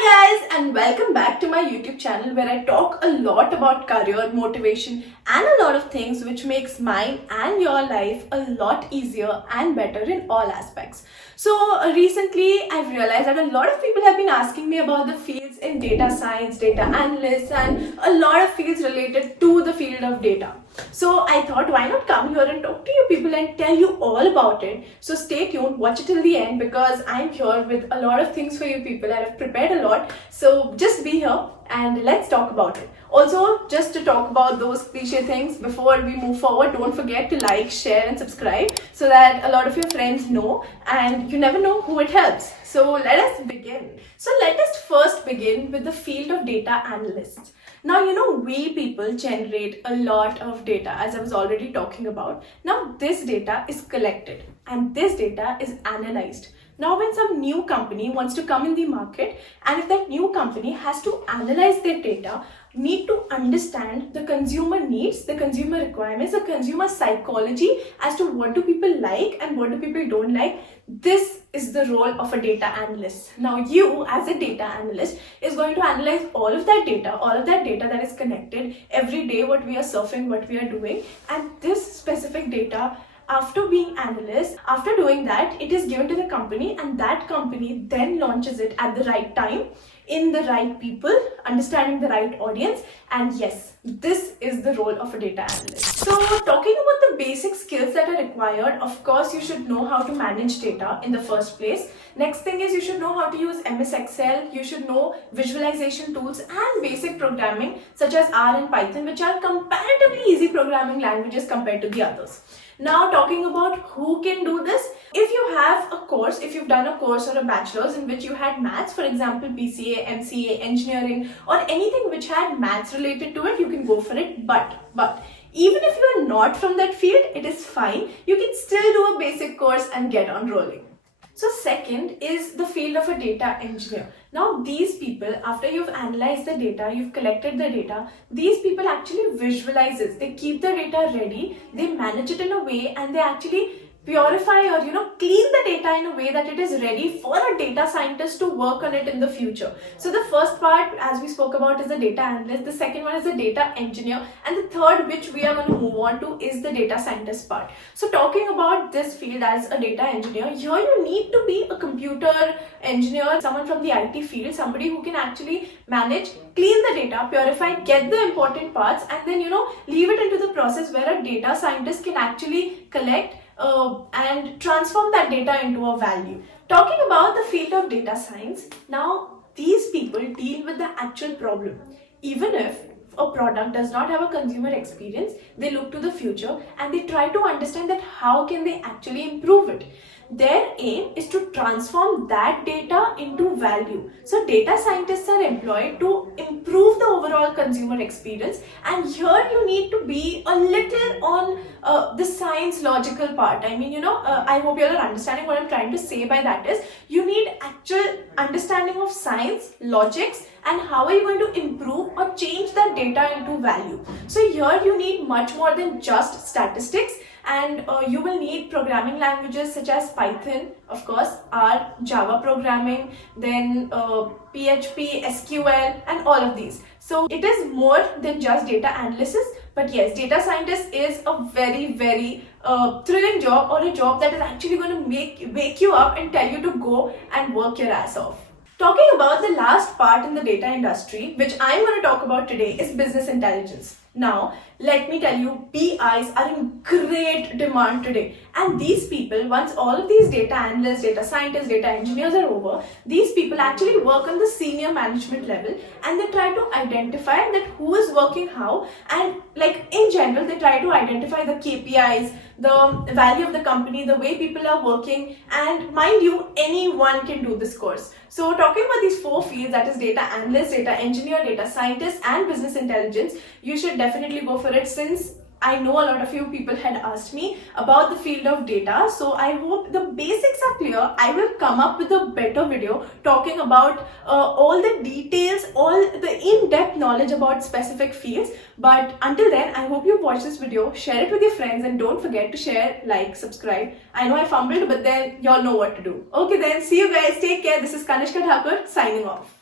Hi guys, and welcome back to my YouTube channel where I talk a lot about career, motivation and a lot of things which makes mine and your life a lot easier and better in all aspects. So recently I've realized that a lot of people have been asking me about the fields in data science, data analysts and a lot of fields related to the field of data. So I thought, why not come here and talk to you people and tell you all about it. So stay tuned, watch it till the end because I'm here with a lot of things for you people and I've prepared a lot. So just be here and let's talk about it. Also, just to talk about those cliche things before we move forward, don't forget to like, share and subscribe so that a lot of your friends know and you never know who it helps. So let us begin. So let us first begin with the field of data analysts. Now, we people generate a lot of data, as I was already talking about. Now, this data is collected and this data is analyzed. Now, when some new company wants to come in the market and if that new company has to analyze their data, need to understand the consumer needs, the consumer requirements, the consumer psychology as to what do people like and what do people don't like. This is the role of a data analyst. Now you as a data analyst is going to analyze all of that data that is connected every day, what we are surfing, what we are doing, and this specific data, after being analyzed, after doing that, it is given to the company and that company then launches it at the right time, in the right people, understanding the right audience, and yes, this is the role of a data analyst. So talking about the basic skills that are required, of course you should know how to manage data in the first place. Next thing is you should know how to use MS Excel, you should know visualization tools and basic programming such as R and Python, which are comparatively easy programming languages compared to the others. Now talking about who can do this, if you have a course, if you've done a course or a bachelor's in which you had maths, for example BCA, MCA, engineering or anything which had maths related to it, you can go for it. But even if you are not from that field, it is fine. You can still do a basic course and get on rolling. So second is the field of a data engineer. Now these people, after you've analyzed the data, you've collected the data, these people actually visualize it. They keep the data ready, they manage it in a way and they actually purify or clean the data in a way that it is ready for a data scientist to work on it in the future. So the first part, as we spoke about, is the data analyst, the second one is the data engineer, and the third, which we are going to move on to, is the data scientist part. So talking about this field as a data engineer, here you need to be a computer engineer, someone from the IT field, somebody who can actually manage, clean the data, purify, get the important parts, and then leave it into the process where a data scientist can actually collect and transform that data into a value. Talking about the field of data science, now these people deal with the actual problem. Even if a product does not have a consumer experience, they look to the future and they try to understand that how can they actually improve it. Their aim is to transform that data into value. So data scientists are employed to improve the overall consumer experience, and here you need to be a little on the science logical part. I mean, I hope you're understanding what I'm trying to say by that is you need actual understanding of science, logics, and how are you going to improve or change that data into value. So here you need much more than just statistics, and you will need programming languages such as Python, of course, R, Java programming, then PHP, SQL, and all of these. So it is more than just data analysis, but yes, data scientist is a very, very thrilling job, or a job that is actually going to wake you up and tell you to go and work your ass off. Talking about the last part in the data industry, which I'm going to talk about today, is business intelligence. Now, let me tell you, BIs are in great demand today. And these people, once all of these data analysts, data scientists, data engineers are over, these people actually work on the senior management level and they try to identify that who is working how, and like in general, they try to identify the KPIs, the value of the company, the way people are working, and mind you, anyone can do this course. So talking about these four fields, that is data analyst, data engineer, data scientist, and business intelligence, you should definitely go for it, since I know a lot of you people had asked me about the field of data. So I hope the basics are clear. I will come up with a better video talking about all the details, all the in-depth knowledge about specific fields. But until then, I hope you watch this video, share it with your friends, and don't forget to share, like, subscribe. I know I fumbled, but then y'all know what to do. Okay then, see you guys. Take care. This is Kanishka Thakur signing off.